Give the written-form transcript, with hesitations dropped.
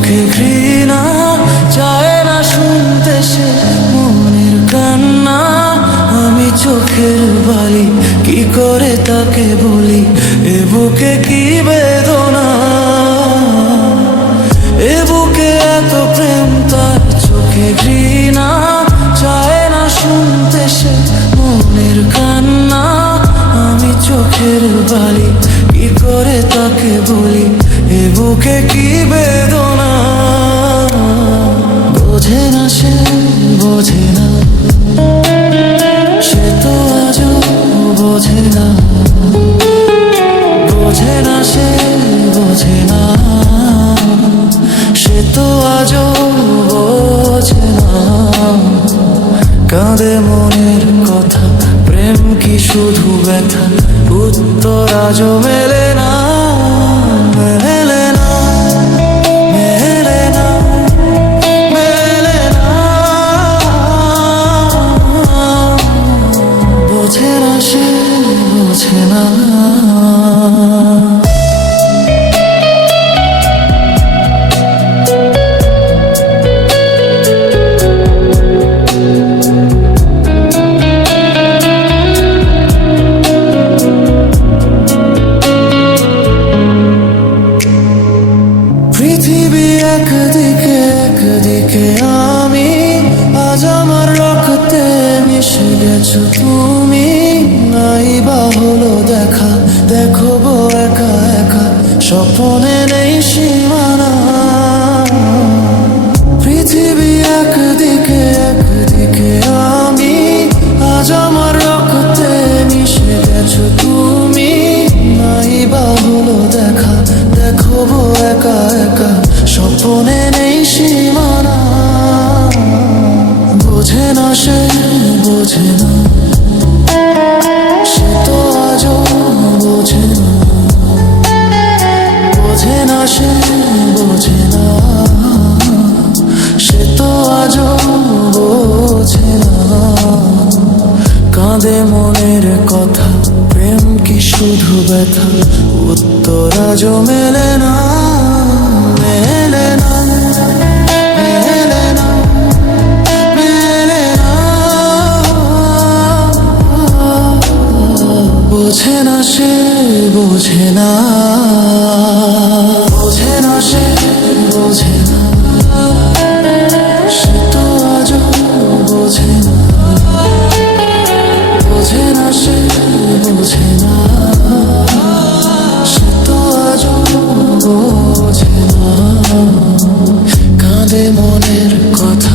চোখে ঘৃণা, চায় না শুনতে সে মনের কান্না। আমি চোখের বালি, কি করে তাকে বলি এ বুকে কি বেদনা। এ বুকে এত প্রেম, তার চোখে ঘৃণা, চায় না শুনতে সে মনের কান্না। আমি চোখের বালি, কি করে তাকে বলি এ বুকে কি বেদনা। বোঝে না সে, বোঝে না, সে তো আজও বোঝে না। বোঝে না সে, বোঝে না, সে তো আজও বোঝে না। কাঁদে মনের কথা, প্রেম কি শুধু ব্যথা, উত্তর আজও মেলে না, মেলে না, মেলে না, মেলে না। বোঝে না সে, বোঝে না। পৃথিবী একদিকে, একদিকে আমি, আজ আমার রক্তে মিশে গেছো তুমি। নাই বা হলো দেখা, দেখো গো একা একা, স্বপ্নে নেই সীমানা। পৃথিবী একদিকে, একদিকে আমি, আজ আমার রক্তে মিশে গেছো তুমি। নাই বা হলো দেখা, দেখো গো একা একা, স্বপ্নে নেই সীমানা। বোঝে না সে, বোঝে না, সে তো আজও বোঝে না। বোঝে না সে, বোঝে না, সে তো আজও বোঝে না। কাঁদে মনের কথা, প্রেম কি শুধু ব্যথা, উত্তর আজও মেলে না, মেলে না, মেলে না, মেলে না। বোঝে না সে, বোঝে না, বোঝে না সে, বোঝে না, সে তো আজও বোঝে না। বোঝে না সে, বোঝে না, সে তো আজও বোঝে না। কাঁদে মনের কথা,